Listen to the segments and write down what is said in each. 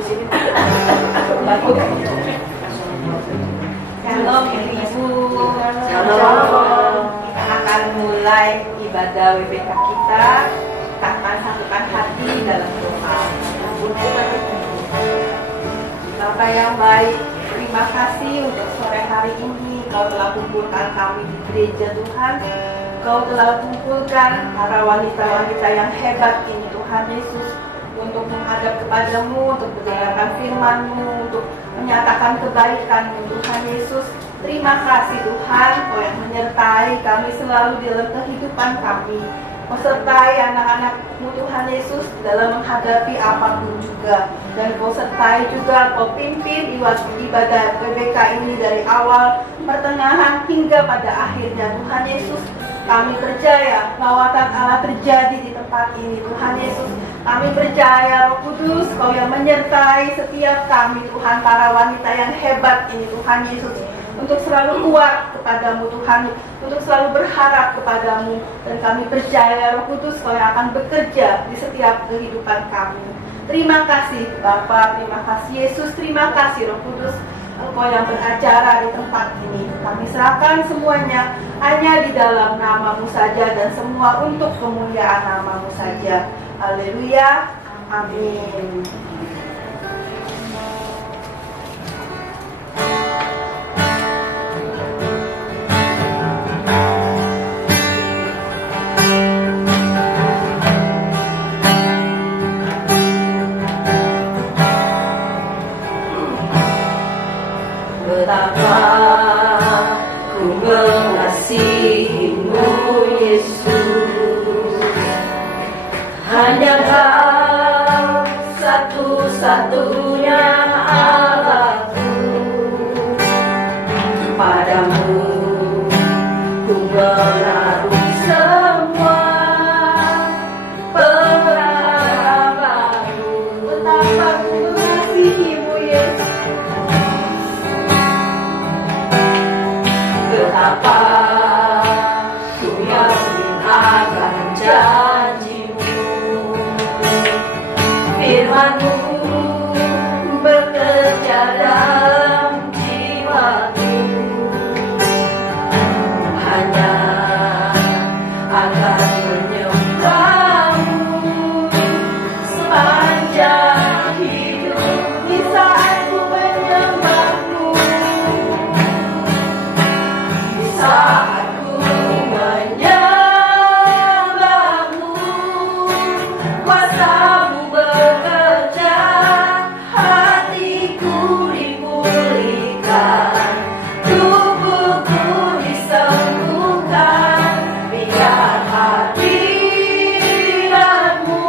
di sini. Shalom Ibu. Shalom. Kita akan mulai ibadah WBK kita. Kita akan satukan hati dalam doa. Bapak yang baik, terima kasih untuk sore hari ini Kau telah kumpulkan kami di gereja Tuhan. Kau telah kumpulkan para wanita-wanita yang hebat ini Tuhan Yesus, untuk menghadap kepadamu, untuk mendengarkan firman-Mu, untuk menyatakan kebaikan Tuhan Yesus. Terima kasih Tuhan, Kau yang menyertai kami selalu dalam kehidupan kami. Kau sertai anak-anak-Mu Tuhan Yesus dalam menghadapi apapun juga. Dan Kau sertai juga, Kau pimpin ibadah WBK ini dari awal, pertengahan hingga pada akhirnya Tuhan Yesus. Kami percaya lawatan Allah terjadi di tempat ini Tuhan Yesus. Kami percaya Roh Kudus, Kau yang menyertai setiap kami Tuhan, para wanita yang hebat ini Tuhan Yesus, untuk selalu kuat kepadamu Tuhan, untuk selalu berharap kepadamu. Dan kami percaya Roh Kudus, Kau yang akan bekerja di setiap kehidupan kami. Terima kasih Bapa, terima kasih Yesus, terima kasih Roh Kudus, Engkau yang beracara di tempat ini. Kami serahkan semuanya hanya di dalam nama-Mu saja, dan semua untuk kemuliaan nama-Mu saja. Haleluya, amin. Betapa ku mengasihimu Yesus, hanya Kau satu-satunya Allahku. Padamu ku menaruh semua pengharapanku. Betapa ku mengasihimu Yesus, betapa ku yakin akan janji-Mu. Firman-Mu bekerja dalam jiwaku, hanya akan menyembah-Mu sepanjang hidup. Di saat ku menyembah-Mu, di saat ku menyembah-Mu, kuasa-Mu bekerja, hatiku dipulihkan, tubuhku disembuhkan. Biar hadirat-Mu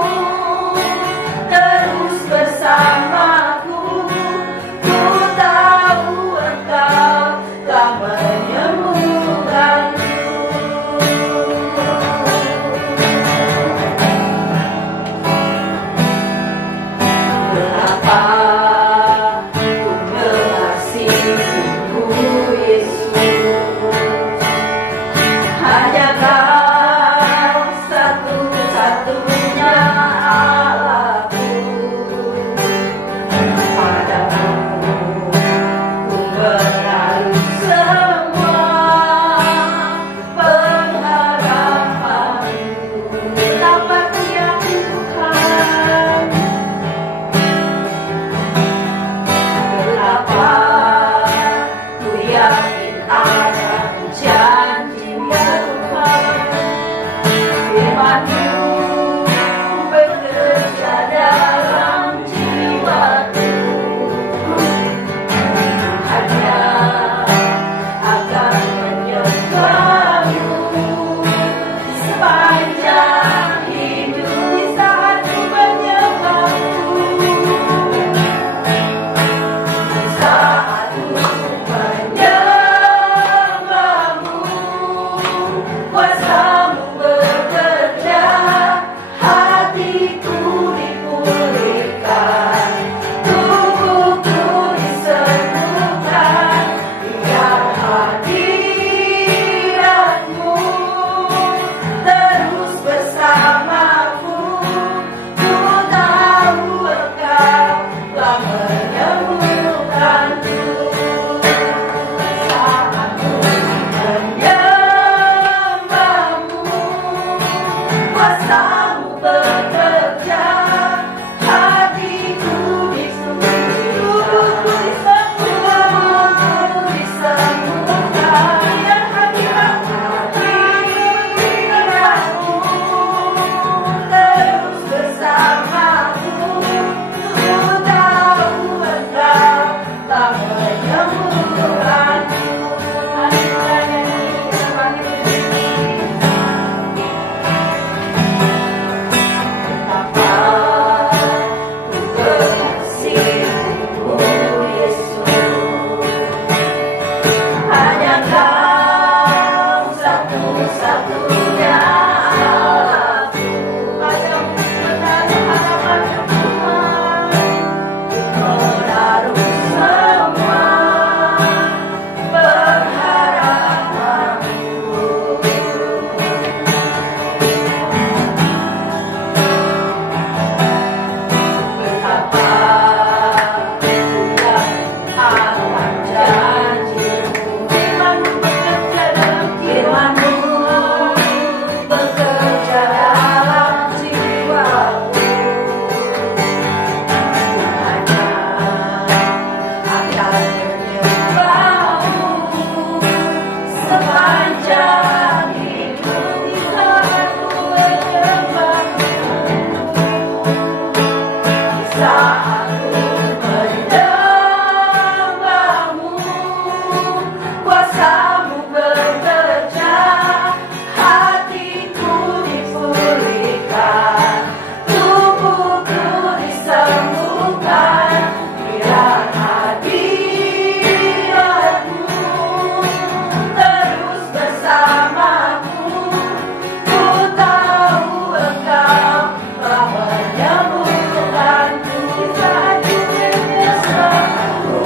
saat ku menyembahmu. Kuasamu bekerja, hatiku dipulihkan, tubuhku disembuhkan, biar hadiratmu terus bersamaku. Ku tahu Engkau telah menyembuhkanku saat ku menyembahmu.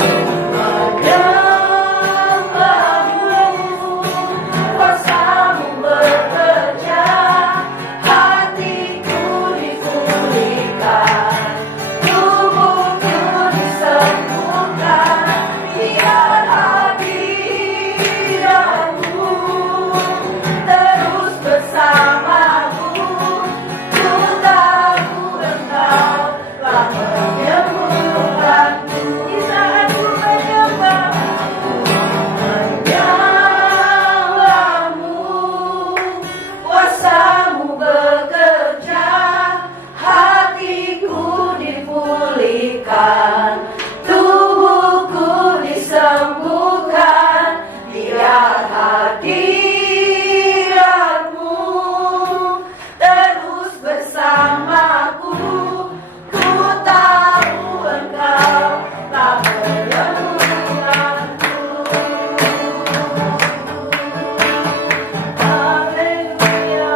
Kuasamu bekerja, hatiku dipulihkan, tubuhku disembuhkan, biar hadiratmu terus bersamaku. Ku tahu Engkau telah menyembuhkanku di saat ku menyembahmu. Kuasamu bekerja, hatiku dipulihkan, tubuhku disembuhkan, biar hadiratmu terus bersamaku. Ku tahu Engkau telah menyembuhkanku. Haleluya,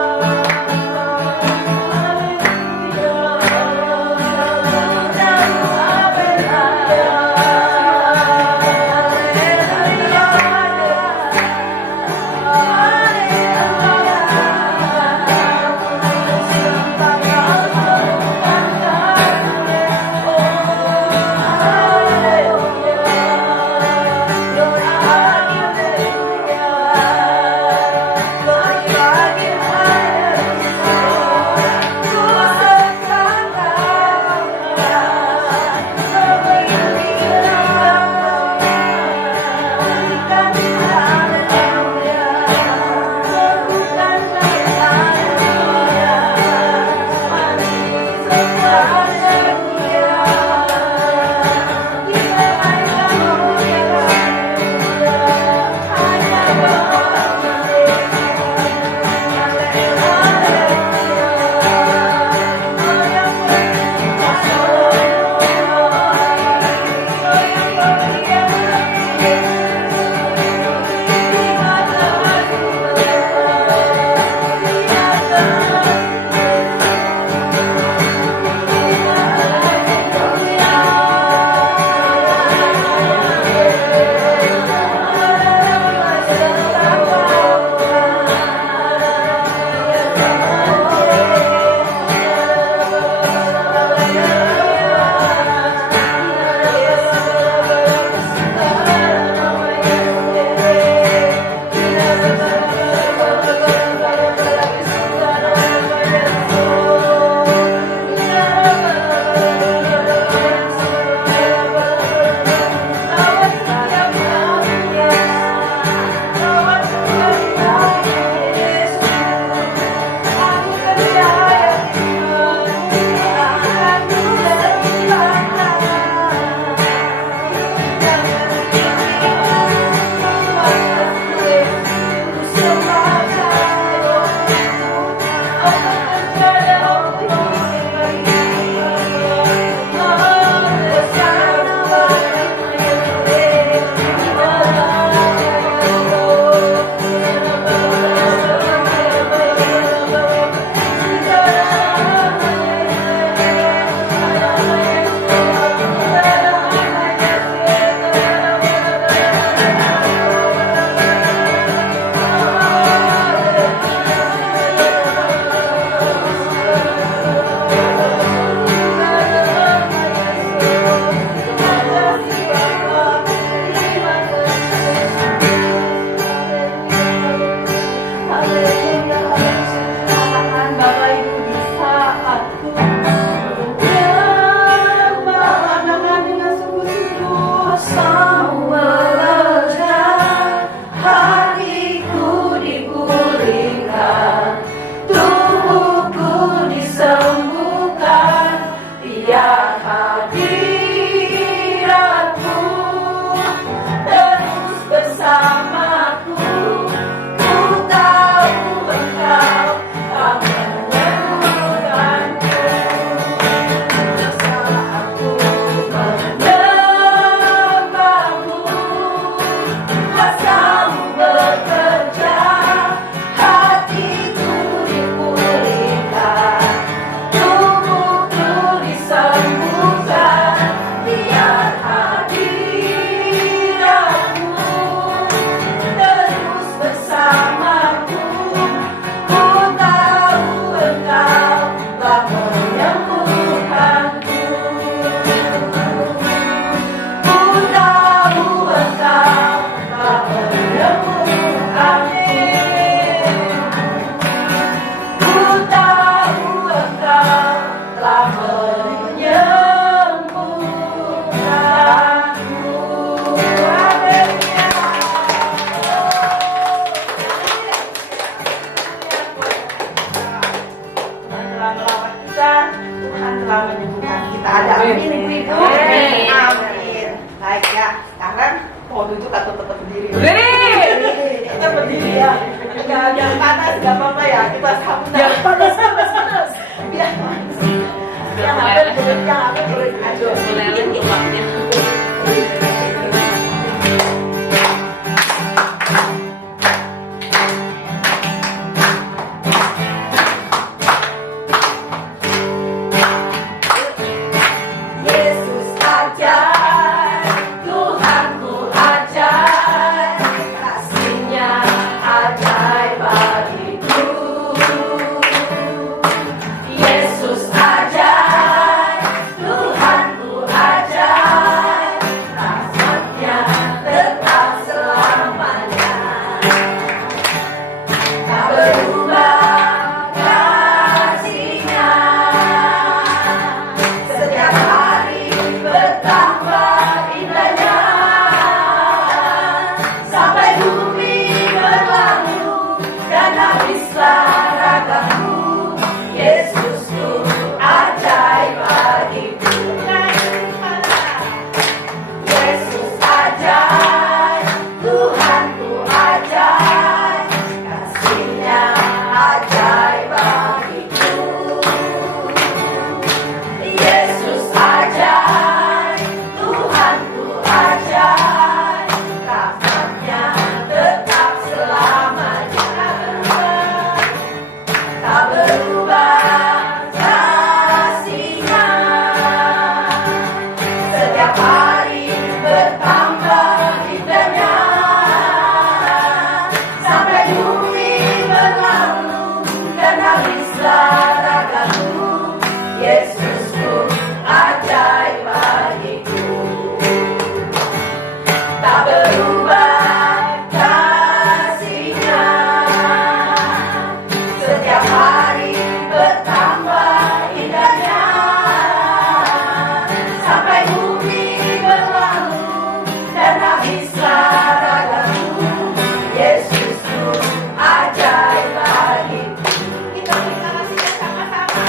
biar hadiratmu terus bersamaku. Ku tahu Engkau akan menemukanku. Saatku menyembahmu, kuasa-Mu bekerja, hatiku dipulihkan, tubuhku disembuhkan, biar hadiratmu terus bersamaku. Ku tahu Engkau telah menyembuhkanku. Ku tahu Engkau telah menyembuhkanku. Ku tahu Engkau telah menyembuhkanku. Tuhan telah merawat kita, Tuhan telah menyembuhkan kita. Ada amin, ibu-ibu? Amin. Amin. Baik ya, sekarang mau duduk atau tetap berdiri? Kita berdiri ya. Jangan panas, gak apa-apa ya. Kita sambut. Panas. Biar panas. Yang ada boleh aja. Yesus ajaib, Tuhanku ajaib, kasih-Nya ajaib bagiku. Yesus ajaib, Tuhanku ajaib, rahmat-Nya tetap selamanya. Tak berubah kasih-Nya, setiap hari bertambah indahnya, sampai bumi berlalu dan habislah ragaku. Yesusku ajaib bagiku. Yesus ajaib, Tuhanku ajaib, kasih-Nya ajaib bagiku. Yesus ajaib, Tuhanku ajaib, rahmat-Nya tetap selamanya. Tak berubah kasih-Nya, setiap hari bertambah indahnya, sampai bumi berlalu dan habislah ragaku. Yesusku ajaib bagiku. Tak berubah kasih-Nya, setiap hari bertambah indahnya, sampai bumi berlalu dan habislah ragaku. Yesusku ajaib bagiku. Kita berikan kasihnya sama-sama.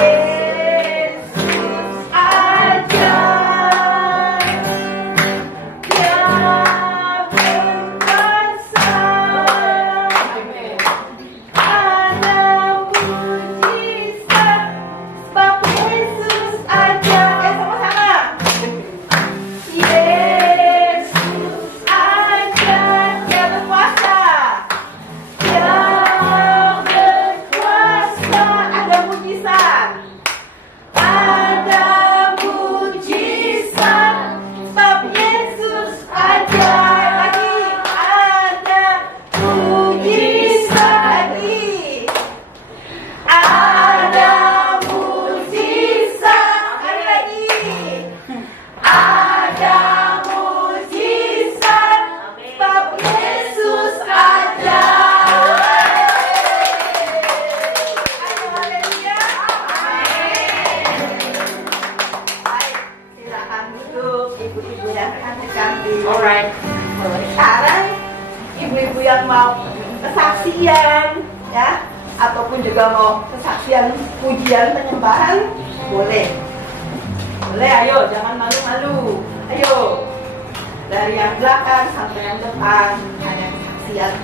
Yesus ajaib, Dia berkuasa. Ada mujizat, sebab Yesus ajaib. Sama-sama. Yesus ajaib, Dia berkuasa. Dia berkuasa. Ada mujizat. Ada mujizat, sebab Yesus ajaib. Lagi. Ada mujizat lagi. Ada mujizat, Sekali lagi. ada mujizat, sebab Yesus ajaib. Ayo, haleluya. Baik, silakan duduk ibu-ibu yang cantik-cantik. Alright. Sekarang ibu-ibu yang mau kesaksian ya, ataupun juga mau kesaksian pujian penyembahan, boleh. Boleh, ayo, jangan malu-malu. Ayo. Dari yang belakang sampai yang depan ada kesaksian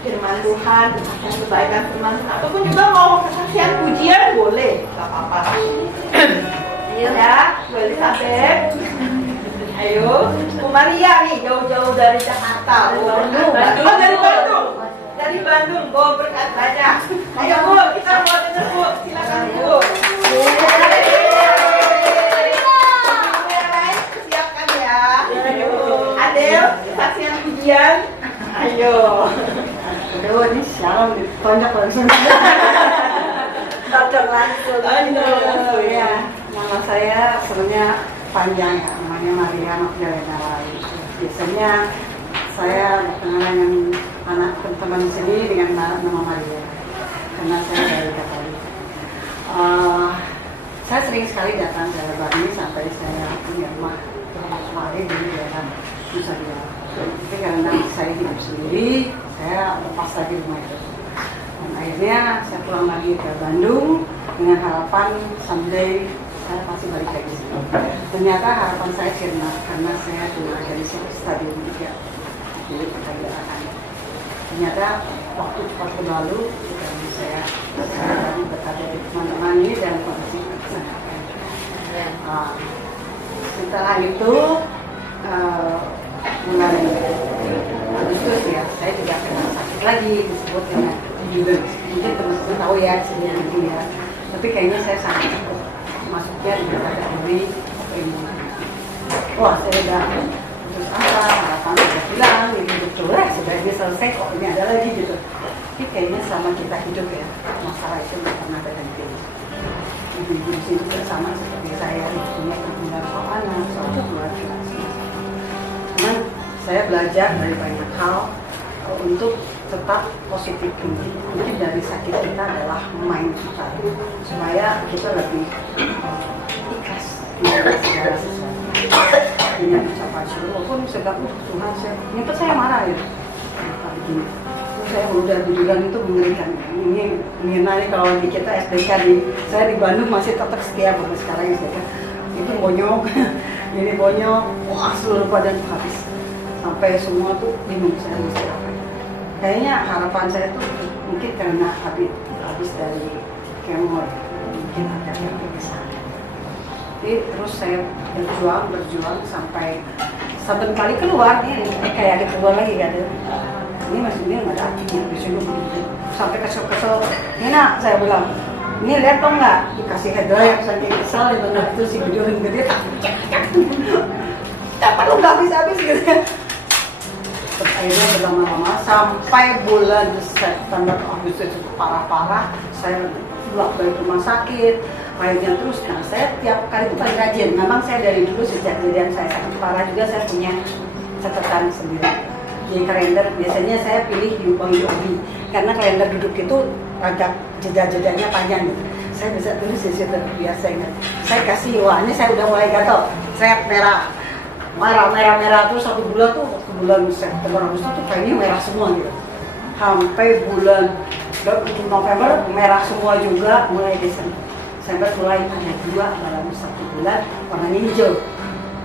firman Tuhan, kesaksian kebaikan firman Tuhan, ataupun juga mau kesaksian pujian boleh, nggak apa-apa. Ayo ya, Bu Elizabeth. Ayo, Bu Maria nih jauh-jauh dari Jakarta. Oh, dari Bandung. Dari Bandung, bawa berkat banyak. Ayo Bu, kita mau dengar Bu. Silakan Bu. Siapkan ya. Adel, kesaksian pujian. Ayo. Aduh, ini sialan ditonjok langsung. Cocok langsung. Aduh, ya. Nama saya sebenarnya panjang ya, namanya Maria Magdalena Lali. Biasanya saya berkenalan dengan anak teman sendiri dengan nama Maria, karena saya dari Katolik. Saya sering sekali datang ke Bali sampai saya punya rumah kemarin di daerah Nusa Dua. Tapi karena saya hidup sendiri, saya lepas lagi rumah itu. Dan akhirnya saya pulang lagi ke Bandung dengan harapan someday saya pasti balik lagi sini. Ternyata harapan saya sirna karena saya dulu ada di stadium 3 di perkayaan. Ternyata waktu lalu saya lagi berada di teman-teman ini dan kondisi setelah itu bulan Agustus ya, saya juga kena sakit lagi, disebut dengan juga mungkin teman-teman tahu ya sebenarnya ya. Tapi kayaknya saya sangat masuknya di kategori autoimun. Wah, saya udah putus asa, harapan udah hilang, gitu betul lah, sebenarnya selesai kok ini ada lagi gitu. Tapi kayaknya selama kita hidup ya, masalah itu nggak pernah berhenti. Ibu-ibu di sini juga sama seperti saya, punya kebutuhan soal anak, soal keluarga. Cuman saya belajar dari banyak hal untuk tetap positif tinggi. Mungkin dari sakit kita adalah mind kita, supaya kita lebih ikhlas dengan segala sesuatu. Dengan ucapan syukur, walaupun segala Tuhan saya, nyempet saya marah ya. Begini, saya udah jujuran itu mengerikan. Ini mengenai kalau di kita SDK saya di Bandung masih tetap setia sampai sekarang SDK. Itu bonyok, ini bonyok, wah seluruh badan habis. Sampai semua tuh bingung saya mesti apa. Kayaknya harapan saya tuh mungkin karena habis dari kemo ya, mungkin ada yang kesana. Jadi terus saya berjuang sampai saben kali keluar nih kayak ada keluar lagi kan. Ini masih dia nggak ada artinya, besok begitu. Sampai kesel-kesel, ini nak saya bilang, ini lihat dong nggak dikasih headlight saking kesel itu nah itu si video yang gede tak tak perlu nggak habis-habis gitu kan. Akhirnya berlama-lama sampai bulan September Agustus itu parah-parah, saya bolak-balik rumah sakit. Akhirnya terus, nah saya tiap kali itu paling rajin. Memang saya dari dulu sejak kejadian saya sakit parah juga saya punya catatan sendiri di kalender. Biasanya saya pilih UOB karena kalender duduk itu agak jeda-jedanya panjang gitu. Saya bisa tulis di situ biasa ingat. Saya kasih, wah ini saya udah mulai gatal, saya merah terus satu bulan tuh, waktu bulan September Agustus tuh kayaknya merah semua gitu. Sampai bulan November merah semua juga, mulai Desember mulai ada 2 dalam 1 bulan warnanya hijau.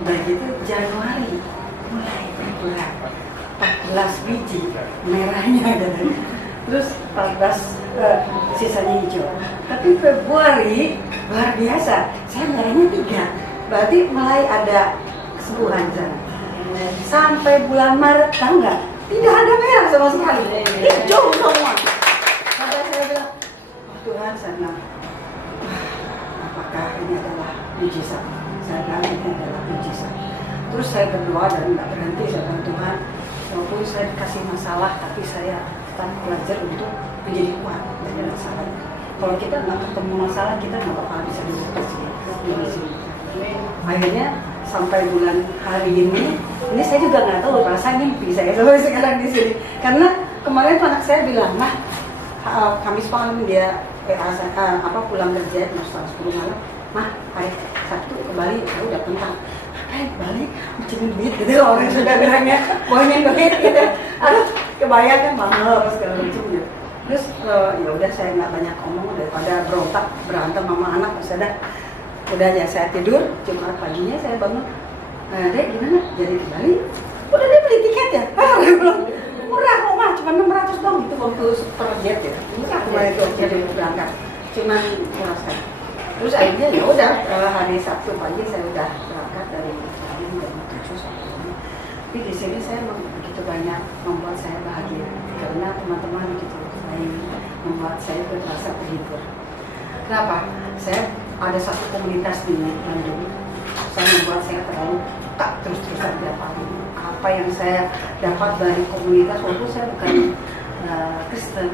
Udah gitu Januari mulai berkurang 14 biji merahnya ada, terus 14 sisanya hijau. Tapi Februari luar biasa, saya merahnya 3, berarti mulai ada kesembuhan sana. Sampai bulan Maret tahu nggak? Tidak ada merah sama sekali, hijau semua. Sampai saya bilang, oh Tuhan, saya bilang, apakah ini adalah mujizat? Saya bilang ini adalah mujizat. Terus saya berdoa dan nggak berhenti. Saya bilang, Tuhan, walaupun saya dikasih masalah, tapi saya tetap belajar untuk menjadi kuat dari masalah. Kalau kita nggak ketemu masalah, kita nggak bakal bisa depresi. Akhirnya sampai bulan hari ini saya juga nggak tahu rasanya mimpi saya sampai sekarang di sini. Karena kemarin anak saya bilang, nah Kamis malam dia pulang kerja jam 10 malam, mah hari Sabtu ke Bali, saya udah tentang balik mencari duit gitu, orang sudah bilangnya bohongin duit gitu. Aduh kebayang kan mahal segala macam gitu. Terus ya udah saya nggak banyak ngomong daripada berantem sama anak, saya Udah ya saya tidur, Jumat paginya saya bangun. Dek gimana? Jadi ke Bali? Udah dia beli tiket ya? Dia bilang, murah kok mah, cuma 600 doang gitu waktu super jet ya. Murah kemarin itu jadi berangkat, cuma murah sekali. Terus akhirnya ya udah hari Sabtu pagi saya udah berangkat dari Bali jam 7 sampai sini. Tapi di sini saya begitu banyak membuat saya bahagia karena teman-teman begitu baik, membuat saya berasa terhibur. Kenapa? Saya ada satu komunitas di Bandung. Saya membuat saya terlalu tak terus-terusan tiap hari. Apa yang saya dapat dari komunitas, walaupun saya bukan Kristen,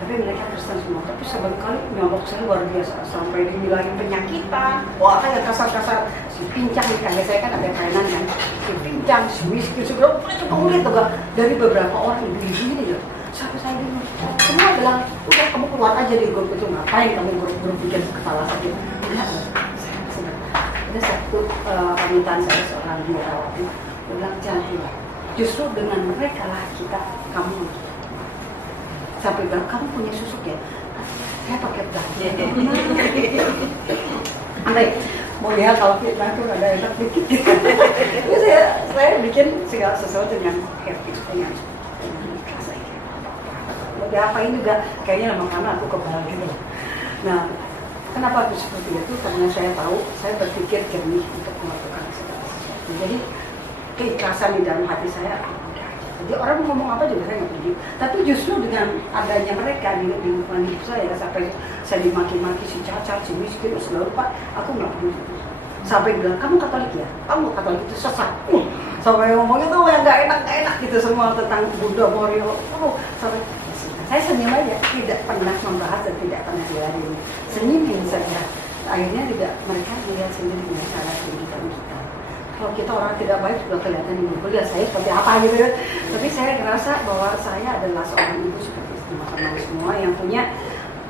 tapi mereka Kristen semua. Tapi seringkali nyolok saya luar biasa sampai dibilangin penyakitan. Wah, kayak kasar-kasar. Si pincang nih, kayak saya kan ada kainan kan. Si pincang, si miskin, segala macam komunitas juga dari beberapa orang yang begini loh. Sampai saya bingung. Semua bilang, udah kamu keluar aja dari grup itu, ngapain kamu grup bikin kepala sakit? Ada satu panutan saya seorang biarawati, dia bilang jangan keluar. Justru dengan mereka lah kamu. Sampai bilang kamu punya susuk ya? Saya pakai belanja. Andai mau lihat kalau fitnah itu ada enak dikit. Jadi saya bikin segala sesuatu dengan happy dengan ikhlas aja. Mau diapain juga kayaknya lama-lama aku kebal gitu. Nah, kenapa aku seperti itu? Karena saya tahu, saya berpikir jernih untuk melakukan segala sesuatu. Jadi keikhlasan di dalam hati saya ada. Jadi orang mau ngomong apa juga saya nggak peduli. Tapi justru dengan adanya mereka di lingkungan hidup saya, sampai saya dimaki-maki si cacat, si miskin, segala lupa, aku nggak peduli. Sampai bilang kamu Katolik ya, kamu Katolik itu sesat. Sampai ngomongnya tuh yang nggak enak gitu semua tentang Buddha, Morio. Sampai saya senyum aja, tidak pernah membahas dan tidak pernah diladeni. Senyumin saja. Akhirnya juga mereka melihat sendiri dengan cara kehidupan kita. Kalau kita orang tidak baik juga kelihatan di muka ya saya seperti apa gitu kan. Tapi saya merasa bahwa saya adalah seorang ibu seperti teman-teman semua yang punya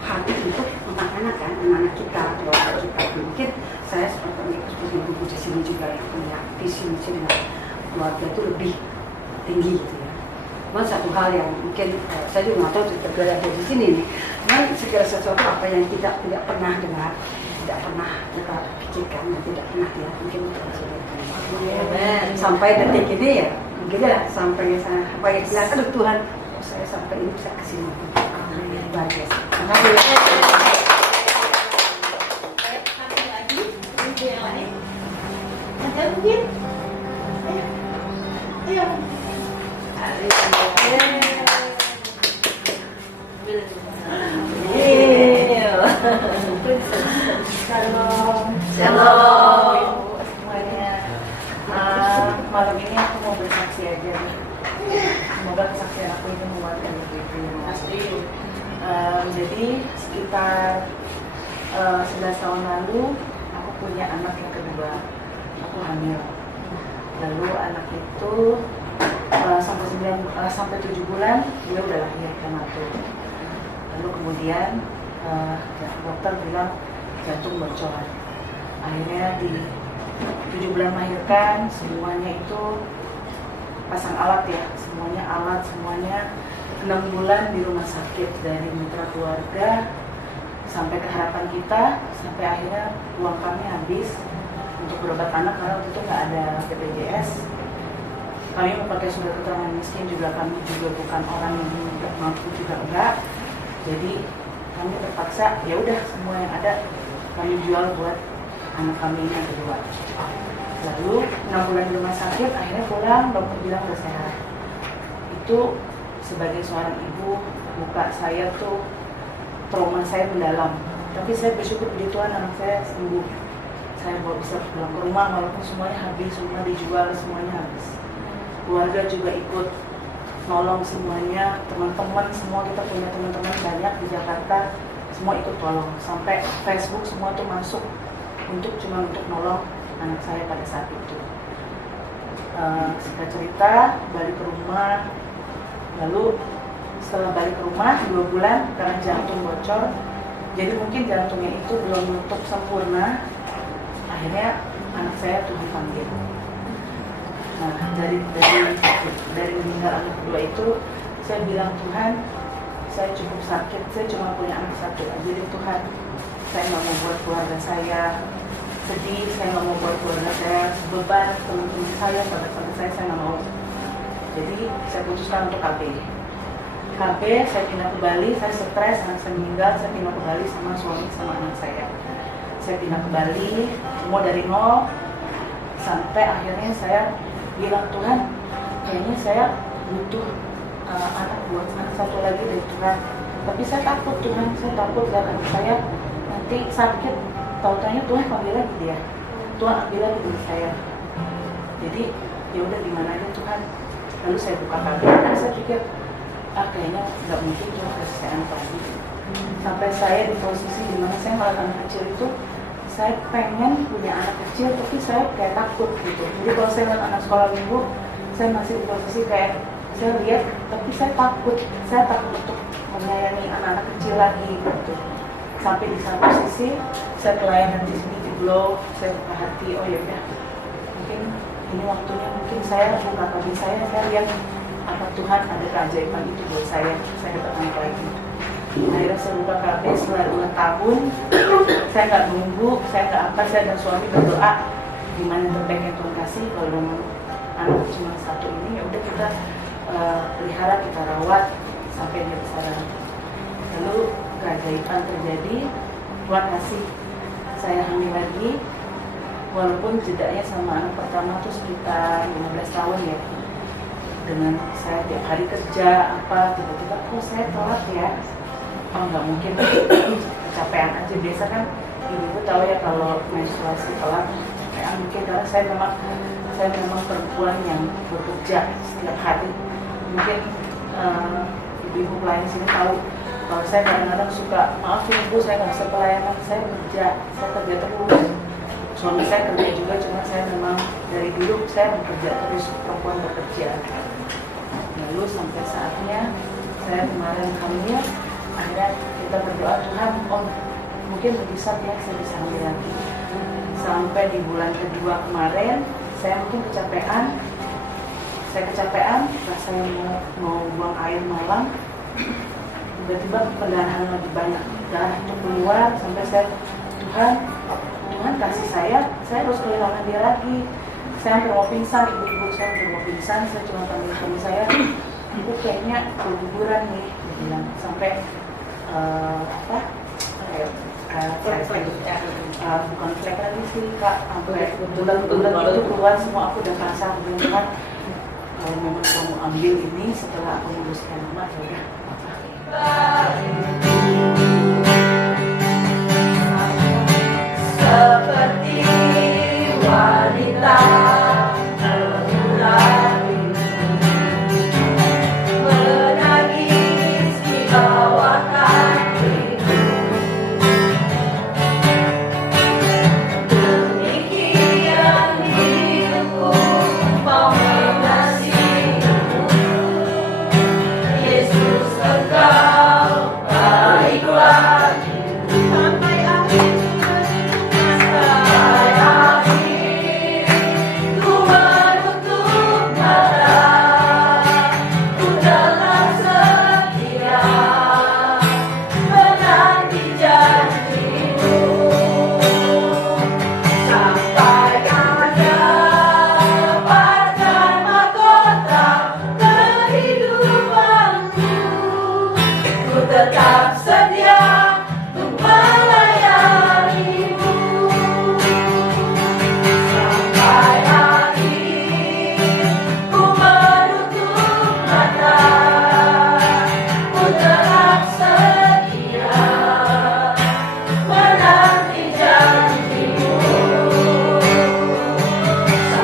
hati untuk anak-anak kan, anak-anak kita, keluarga kita. Mungkin saya seperti ibu di sini juga yang punya visi misi dengan keluarga itu lebih tinggi gitu ya. Cuman satu hal yang mungkin saya juga nggak tahu juga ada di sini nih. Cuman segala sesuatu apa yang kita tidak pernah dengar, tidak pernah kita pikirkan, dan tidak pernah ya mungkin kita sudah sampai detik ini ya, mungkin lah sampai apa yang bilang, aduh Tuhan, saya sampai ini bisa kesini. Luar biasa. Terima kasih. Lagi, video yang lain. Ada mungkin? Ayo. Shalom. Shalom. Semuanya. Malam ini aku mau bersaksi aja nih. Semoga kesaksian aku ini menguatkan ibu-ibu. Pasti. Jadi sekitar 11 tahun lalu aku punya anak yang kedua. Aku hamil. Lalu anak itu sampai 7 bulan dia udah lahir prematur. Lalu kemudian dokter bilang jantung bocor. Akhirnya di 7 bulan melahirkan, semuanya itu pasang alat ya, semuanya alat, semuanya 6 bulan di rumah sakit dari mitra keluarga sampai ke harapan kita, sampai akhirnya uang kami habis untuk berobat anak karena waktu itu nggak ada BPJS. Kami mau pakai surat keterangan miskin juga, kami juga bukan orang yang tidak mampu juga enggak. Jadi kami terpaksa ya udah semua yang ada kami jual buat anak kami yang kedua. Lalu 6 bulan di rumah sakit, akhirnya pulang, dokter bilang udah sehat. Itu sebagai seorang ibu, muka saya tuh trauma saya mendalam. Tapi saya bersyukur puji Tuhan anak saya sembuh. Saya mau bisa pulang ke rumah walaupun semuanya habis, rumah dijual, semuanya habis. Keluarga juga ikut nolong semuanya, teman-teman semua, kita punya teman-teman banyak di Jakarta, semua ikut tolong. Sampai Facebook semua tuh masuk cuma untuk nolong anak saya pada saat itu. Singkat cerita, balik ke rumah, lalu setelah balik ke rumah 2 bulan karena jantung bocor, jadi mungkin jantungnya itu belum nutup sempurna. Akhirnya anak saya tuh dipanggil. Nah, dari meninggal anak kedua itu, saya bilang Tuhan, saya cukup sakit, saya cuma punya anak satu aja. Jadi Tuhan, saya nggak mau buat keluarga saya sedih, saya nggak mau buat keluarga saya beban, teman-teman saya, saudara-saudara saya nggak mau. Jadi saya putuskan untuk KB. KB, saya pindah ke Bali, saya stres, anak saya meninggal, saya pindah ke Bali sama suami sama anak saya. Saya pindah ke Bali, semua dari nol, sampai akhirnya saya bilang, Tuhan, kayaknya saya butuh anak buat anak satu lagi dari Tuhan. Tapi saya takut Tuhan, saya takut dan anak saya nanti sakit. Tahu-taunya Tuhan panggil lagi dia, Tuhan ambil lagi dari saya. Jadi ya udah gimana aja Tuhan. Lalu saya buka KB, karena saya pikir kayaknya nggak mungkin Tuhan kasih saya anak lagi. Sampai saya di posisi dimana saya ngeliat anak kecil itu, saya pengen punya anak kecil, tapi saya kayak takut gitu. Jadi kalau saya lihat anak sekolah minggu, saya masih di posisi kayak saya lihat, tapi saya takut untuk menyayangi anak-anak kecil lagi gitu. Sampai di satu sisi saya pelayanan di sini di Glow, saya buka hati, oh ya udah, mungkin ini waktunya, mungkin saya buka hati saya lihat apa Tuhan ada keajaiban itu buat saya dapat anak lagi. Akhirnya saya buka KB setelah 2 tahun, saya nggak nunggu, saya nggak apa, saya dan suami berdoa gimana terbaik yang Tuhan kasih. Kalau memang anak cuma satu ini, ya udah kita pelihara, kita rawat sampai dia besar. Lalu keajaiban terjadi, Tuhan kasih saya hamil lagi, walaupun jedanya sama anak pertama tuh sekitar 15 tahun ya. Dengan saya tiap hari kerja apa, tiba-tiba kok saya telat ya. Oh nggak mungkin, kecapean aja. Biasa kan ibu tahu ya kalau menstruasi telat kecapean, mungkin karena saya memang perempuan yang bekerja setiap hari. Mungkin ibu-ibu pelayan sini tahu kalau saya kadang-kadang suka, maaf ibu saya nggak bisa pelayanan, saya kerja terus. Suami saya kerja juga, cuma saya memang dari dulu saya bekerja terus, perempuan bekerja. Lalu sampai saatnya saya kemarin hamil, akhirnya kita berdoa, Tuhan, mungkin bisa ya saya bisa hamil lagi. Sampai di bulan kedua kemarin, saya mungkin kecapean, pas saya mau buang air malam, tiba-tiba pendarahan lagi banyak, darah itu keluar, sampai saya, Tuhan kasih saya harus kehilangan dia lagi. Saya hampir mau pingsan, ibu-ibu saya hampir mau pingsan, saya cuma panggil suami saya, ibu kayaknya keguguran nih, dia bilang. Sampai bukan flek lagi sih kak, sampai bulan-bulan itu keluar semua, aku udah pasang Tuhan, kalau memang kamu ambil ini setelah aku nguruskan rumah, ya udah. Seperti wanita terlari menangis di bawah kakiku, demikian hidupku mau mengasihimu, Yesus Engkau baiklah. Tetap sedia untuk melayanimu sampai akhir. Ku menutup mata, ku tetap sedia menanti janjimu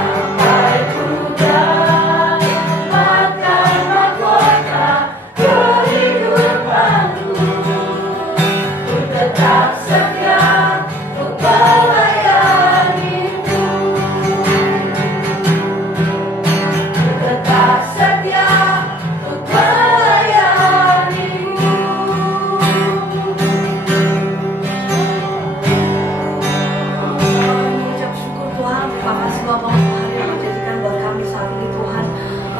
sampai ku dapatkan mahkota kehidupan. Tetap sedia untuk melayanimu, tetap sedia untuk melayanimu. Mengucap syukur Tuhan, terima kasih Bapak untuk hari yang menjadikan buat kami saat ini Tuhan.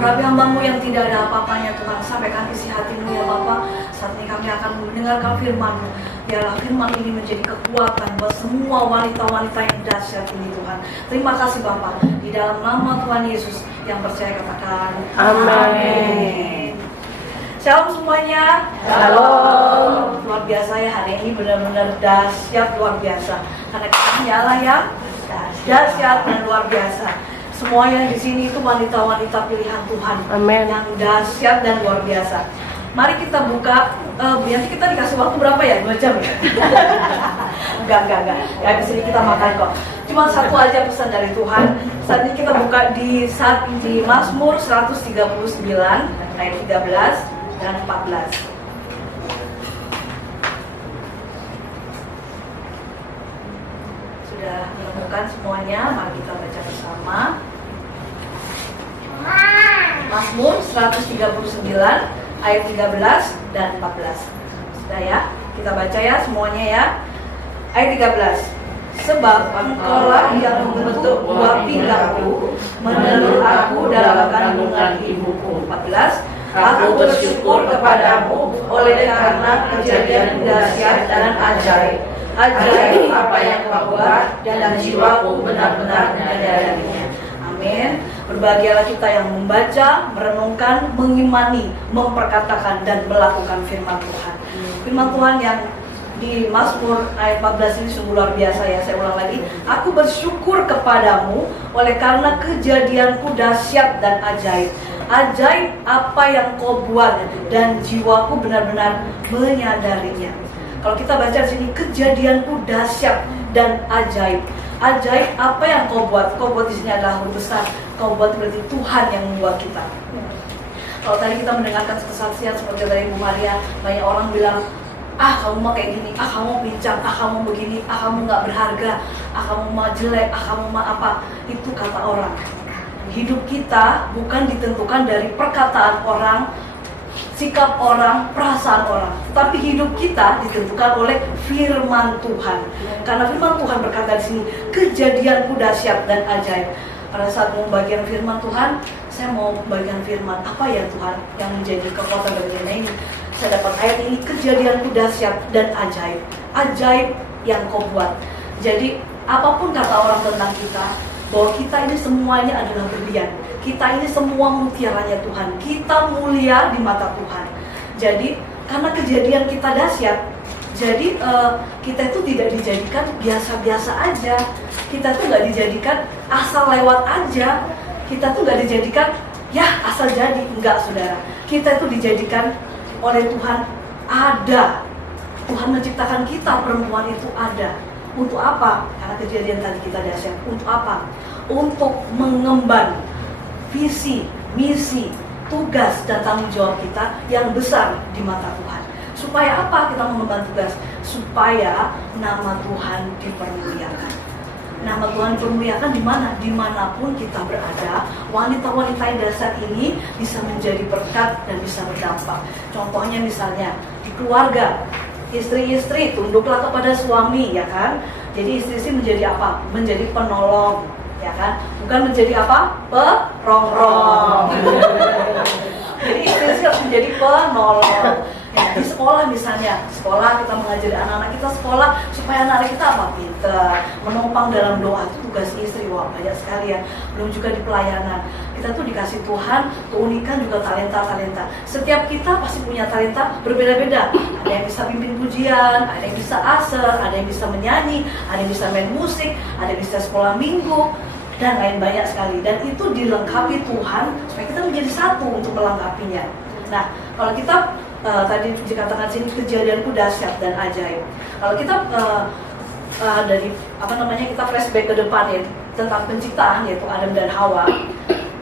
Rabi hamba-Mu yang tidak ada apa-apanya Tuhan, sampaikan isi hati-Mu ya Bapak. saat ini kami akan mendengarkan firman-Mu. Biarlah firman ini menjadi kekuatan buat semua wanita-wanita yang dahsyat ini Tuhan. Terima kasih Bapa. Di dalam nama Tuhan Yesus yang percaya katakan Amin. Shalom semuanya. Shalom. Luar biasa ya, hari ini benar-benar dahsyat, luar biasa. Karena kita punya Allah yang dahsyat dan luar biasa. Semuanya di sini itu wanita-wanita pilihan Tuhan. Amin. Yang dahsyat dan luar biasa. Mari kita buka, nanti kita dikasih waktu berapa ya? 2 jam ya? Enggak. Ya di sini kita makan kok. Cuma satu aja pesan dari Tuhan. Saat ini kita buka di Mazmur 139 ayat 13 dan 14. Sudah menemukan semuanya, mari kita baca bersama. Mazmur 139 ayat 13 dan 14. Sudah ya, kita baca ya semuanya ya. Ayat 13. Sebab Engkaulah yang membentuk buah pinggangku, menelur aku dalam kandungan ibuku. 14. Aku bersyukur kepadamu oleh karena kejadian dahsyat dan ajaib. Ajaib apa yang kau buat, dan jiwaku benar-benar menyadarinya. Amin. Berbahagialah kita yang membaca, merenungkan, mengimani, memperkatakan, dan melakukan firman Tuhan. Firman Tuhan yang di Mazmur ayat 14 ini sungguh luar biasa ya. Saya ulang lagi. Aku bersyukur kepadamu oleh karena kejadianku dahsyat dan ajaib. Ajaib apa yang kau buat, dan jiwaku benar-benar menyadarinya. Kalau kita baca di sini, kejadianku dahsyat dan ajaib. Ajaib apa yang kau buat? Kau buat di sini adalah huruf besar. Kau buat berarti Tuhan yang membuat kita. Kalau tadi kita mendengarkan kesaksian seperti dari Bu Maria, banyak orang bilang, kamu mah kayak gini, kamu pincang, kamu begini, kamu nggak berharga, kamu mah jelek, kamu mah apa. Itu kata orang. Hidup kita bukan ditentukan dari perkataan orang, sikap orang, perasaan orang, tapi hidup kita ditentukan oleh firman Tuhan. Karena firman Tuhan berkata di sini, kejadianku dahsyat dan ajaib. Pada saat mau bagian firman Tuhan, saya mau bagian firman apa ya Tuhan yang menjadi kekuatan bagian ini. Saya dapat ayat ini, kejadianku dahsyat dan ajaib. Ajaib yang kau buat. Jadi apapun kata orang tentang kita, bahwa kita ini semuanya adalah berlian. Kita ini semua mutiaranya Tuhan. Kita mulia di mata Tuhan. Jadi karena kejadian kita dahsyat, jadi kita itu tidak dijadikan biasa-biasa aja. Kita tuh nggak dijadikan asal lewat aja. Kita tuh nggak dijadikan ya asal jadi. Enggak saudara. Kita itu dijadikan oleh Tuhan ada. Tuhan menciptakan kita, perempuan itu ada. Untuk apa? Karena kejadian tadi kita dahsyat. Untuk apa? Untuk mengemban visi, misi, tugas dan tanggung jawab kita yang besar di mata Tuhan. Supaya apa kita mengemban tugas? Supaya nama Tuhan dipermuliakan. Nama Tuhan dipermuliakan di mana? Dimanapun kita berada, wanita-wanita yang dahsyat ini bisa menjadi berkat dan bisa berdampak. Contohnya misalnya di keluarga, istri-istri tunduklah kepada suami, ya kan? Jadi istri-istri menjadi apa? Menjadi penolong, ya kan? Bukan menjadi apa? Perongrong. Jadi istri-istri harus menjadi penolong. Ya, di sekolah misalnya, sekolah kita mengajari anak-anak kita sekolah supaya anak-anak kita apa? Pintar, menopang dalam doa, itu tugas istri. Wah, banyak sekali ya. Belum juga di pelayanan. Kita tuh dikasih Tuhan keunikan juga talenta-talenta. Setiap kita pasti punya talenta berbeda-beda. Ada yang bisa pimpin pujian, ada yang bisa aser, ada yang bisa menyanyi, ada yang bisa main musik, ada yang bisa sekolah minggu, dan lain banyak sekali. Dan itu dilengkapi Tuhan supaya kita menjadi satu untuk melengkapinya. Nah, kalau kita tadi dikatakan sini kejadianku dahsyat dan ajaib. Kalau kita dari kita flashback ke depan ya tentang penciptaan yaitu Adam dan Hawa.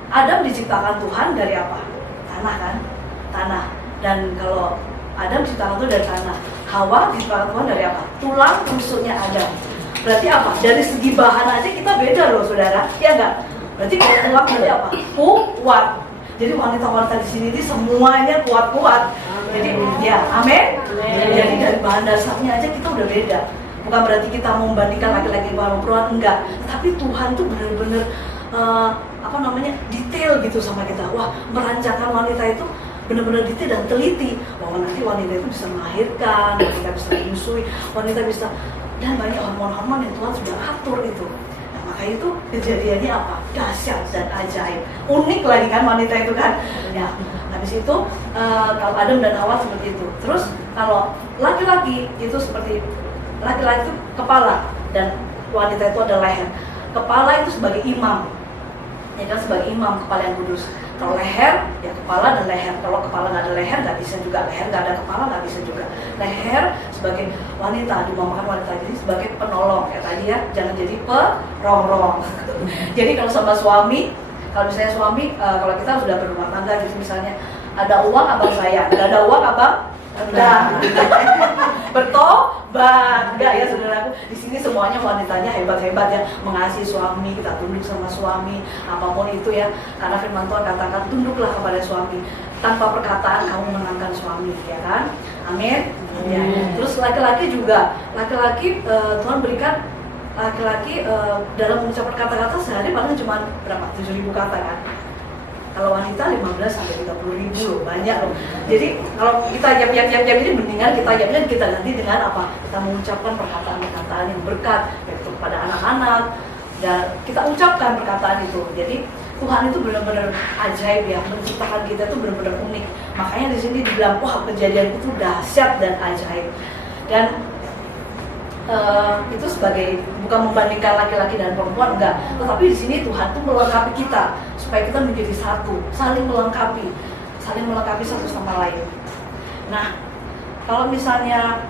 Adam diciptakan Tuhan dari apa? Tanah kan? Tanah. Dan kalau Adam diciptakan Tuhan dari tanah, Hawa diciptakan Tuhan dari apa? Tulang rusuknya Adam. Berarti apa? Dari segi bahan aja kita beda loh saudara, ya enggak? Berarti kalau tulang berarti apa? Kuat. Jadi wanita-wanita di sini ini semuanya kuat-kuat. Jadi ya, amin. Jadi dari bahan dasarnya aja kita udah beda. Bukan berarti kita membandingkan laki-laki sama perempuan, enggak. Tapi Tuhan tuh bener-bener detail gitu sama kita. Wah, merancangkan wanita itu benar-benar detail dan teliti bahwa nanti wanita itu bisa melahirkan, wanita bisa menyusui, wanita bisa, dan banyak hormon-hormon yang Tuhan sudah atur itu. Nah, maka itu kejadiannya apa? Dahsyat dan ajaib, unik lagi kan wanita itu kan. Ya, habis itu kalau Adam dan Hawa seperti itu. Terus kalau laki-laki itu seperti laki-laki itu kepala dan wanita itu adalah leher. Kepala itu sebagai imam, ya kan, sebagai imam, kepala yang kudus. Kalau leher, ya kepala dan leher. Kalau kepala nggak ada leher, nggak bisa juga. Leher nggak ada kepala, nggak bisa juga. Leher sebagai wanita, diumpamakan wanita jadi sebagai penolong. Kayak tadi ya, jangan jadi perongrong. Jadi kalau sama suami, kalau misalnya suami, kalau kita sudah berumah tangga, gitu misalnya ada uang abang saya, nggak ada uang abang enggak. Bertobat, enggak ya saudaraku. Di sini semuanya wanitanya hebat-hebat ya, mengasihi suami, kita tunduk sama suami, apapun itu ya. Karena firman Tuhan katakan tunduklah kepada suami. Tanpa perkataan kamu menangkan suami, ya kan? Amin. Ya. Terus laki-laki juga, laki-laki Tuhan berikan laki-laki dalam mengucapkan kata-kata sehari paling cuma berapa? 7.000 kata kan? Kalau wanita 15 sampai 30 ribu loh, banyak loh. Jadi kalau kita jam ini mendingan kita jamnya kita ganti dengan apa? Kita mengucapkan perkataan-perkataan yang berkat yaitu kepada anak-anak dan kita ucapkan perkataan itu. Jadi Tuhan itu benar-benar ajaib ya, menciptakan kita itu benar-benar unik. Makanya di sini dibilang wah kejadian itu dahsyat dan ajaib. Dan itu sebagai bukan membandingkan laki-laki dan perempuan enggak, tetapi di sini Tuhan tuh melengkapi kita supaya kita menjadi satu, saling melengkapi satu sama lain. Nah, kalau misalnya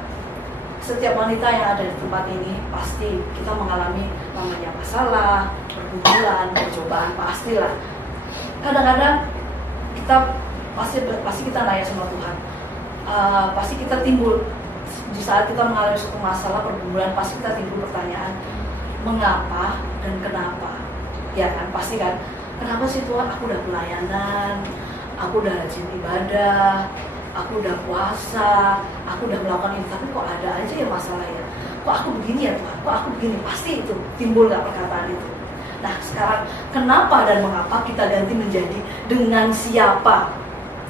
setiap wanita yang ada di tempat ini pasti kita mengalami namanya masalah, pergumulan, percobaan, pastilah. Kadang-kadang kita pasti kita nanya sama Tuhan, pasti kita timbul. Di saat kita mengalami suatu masalah pergumulan pasti kita timbul pertanyaan mengapa dan kenapa, ya kan, pasti kan, kenapa sih Tuhan aku udah pelayanan, aku udah rajin ibadah, aku udah puasa, aku udah melakukan ini tapi kok ada aja ya masalahnya, kok aku begini ya Tuhan, kok aku begini, pasti itu timbul gak perkataan itu. Nah sekarang kenapa dan mengapa kita ganti menjadi dengan siapa,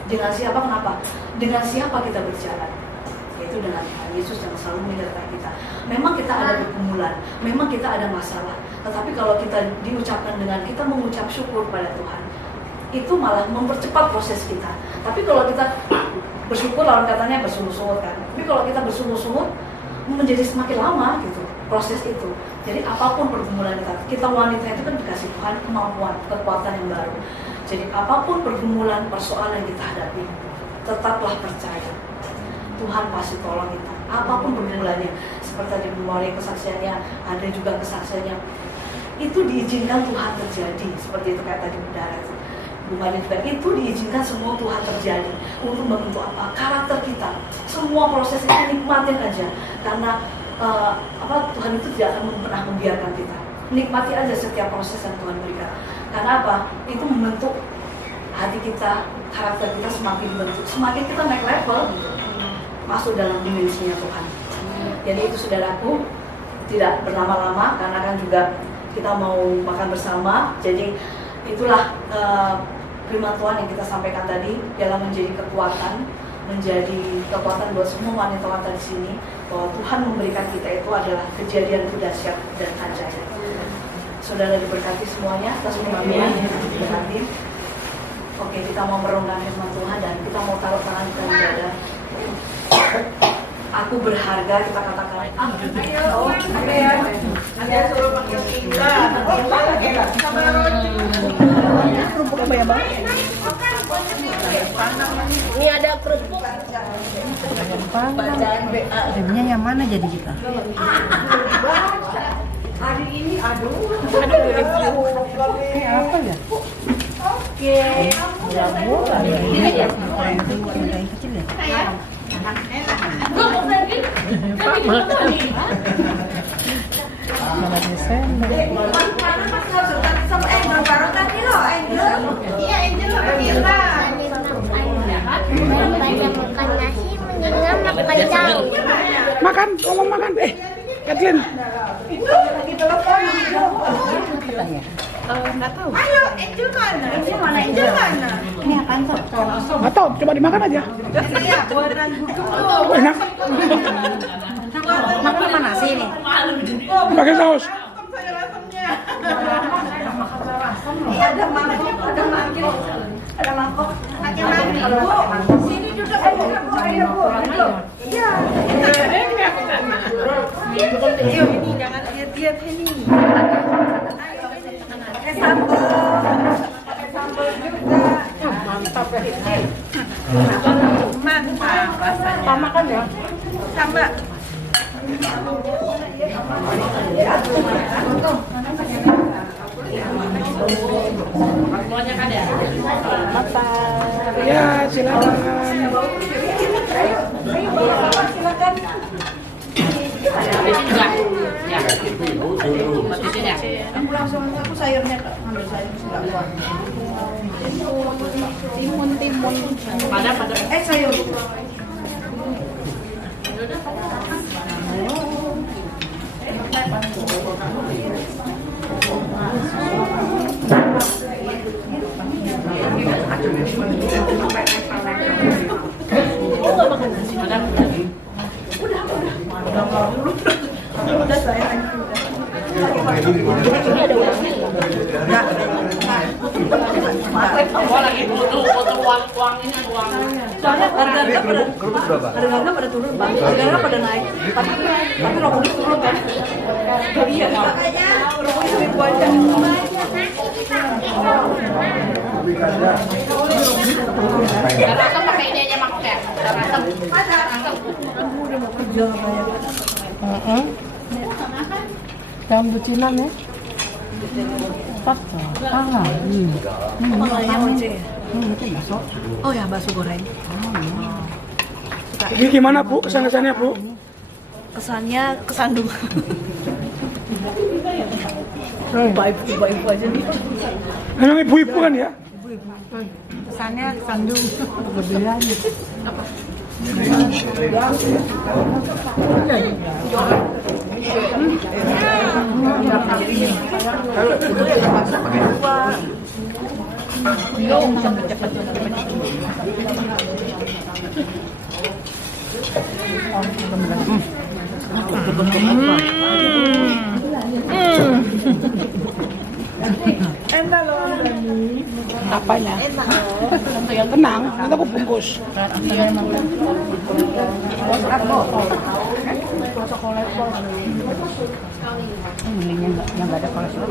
kenapa, dengan siapa kita berjalan, yaitu dengan Tuhan Yesus yang selalu menyertai kita. Memang kita ada pergumulan, memang kita ada masalah, tetapi kalau kita diucapkan dengan kita mengucap syukur pada Tuhan, itu malah mempercepat proses kita. Tapi kalau kita bersyukur, lawan katanya bersungut-sungut kan, tapi kalau kita bersungut-sungut menjadi semakin lama gitu proses itu. Jadi apapun pergumulan kita wanita itu kan dikasih Tuhan kemampuan, kekuatan yang baru. Jadi apapun pergumulan, persoalan yang kita hadapi, tetaplah percaya Tuhan pasti tolong kita. Apapun pergumulannya, seperti tadi memori kesaksiannya, ada juga kesaksiannya, itu diizinkan Tuhan terjadi. Seperti itu kayak tadi Bunda itu. Bukannya juga itu diizinkan semua Tuhan terjadi untuk membentuk apa? Karakter kita. Semua proses itu nikmatin aja. Karena Tuhan itu tidak akan pernah membiarkan kita. Nikmati aja setiap proses yang Tuhan berikan. Karena apa? Itu membentuk hati kita, karakter kita semakin dibentuk. Semakin kita naik level gitu. Masuk dalam dimensinya Tuhan. Jadi itu saudaraku, tidak berlama-lama karena kan juga kita mau makan bersama. Jadi itulah firman Tuhan yang kita sampaikan tadi, ialah menjadi kekuatan buat semua wanita-wanita di sini, bahwa Tuhan memberikan kita itu adalah kejadian dahsyat dan ajaib. Saudara diberkati semuanya atas firman-Nya, diberkati. Oke, kita mau merenungkan firman Tuhan dan kita mau taruh tangan kita di dada. Aku berharga, kita katakan. Ayo, ada suruh pakai pinggan. Kerupuknya banyak banget. Ini ada kerupuk. Bacaan BA. Remnya yang mana jadi kita? Hari ini aduh Apa ya? Oke. Labu, ini ya. Yang kecil ya. Mana Desember? Makan, ngomong makan. Katlin. Itu lagi telepon. Nggak tahu. Ayo, Angel mana? Angel mana? Angel mana? Ini apaan tuh? Nggak tahu, coba dimakan aja. Iya, buatan buku. Oh, enak. Makan sama nasi nih. Pakai saus. Saya rasamnya. Ada mangkok, ada mangkok, ada mangkok. Pakai mangkok. Bu, sini juga Bu. Ayo, Bu. Ayo. Iya. Ayo, ini jangan lihat-lihat ini. Pakai sambal. Pakai sambal juga. Mantap ya. Mantap rasanya. Sama kan ya? Sama. Ya, silakan. Aku langsung aku sayurnya ngambil sayur enggak luar. Timun. Pada. Sayur. Harganya pada turun bang, harganya pada naik, tapi rokoknya turun kan? Iya, makanya rokoknya 1.000 aja. Rasam pakai ini aja mangkok ya. Rasam. Udah mau kerja banyak. Daun bucinan ya? Pas ah, Makanya ojek ya? itu bakso. Oh ya, bakso goreng. Jadi gimana Bu, kesan-kesannya Bu? Kesannya kesandung. Baik aja nih. Memang ibu-ibu kan ya? Kesannya sandung. Kebetulan. Enak loh. Apanya? Tenang, nanti aku bungkus. Yang nggak ada kolesterol.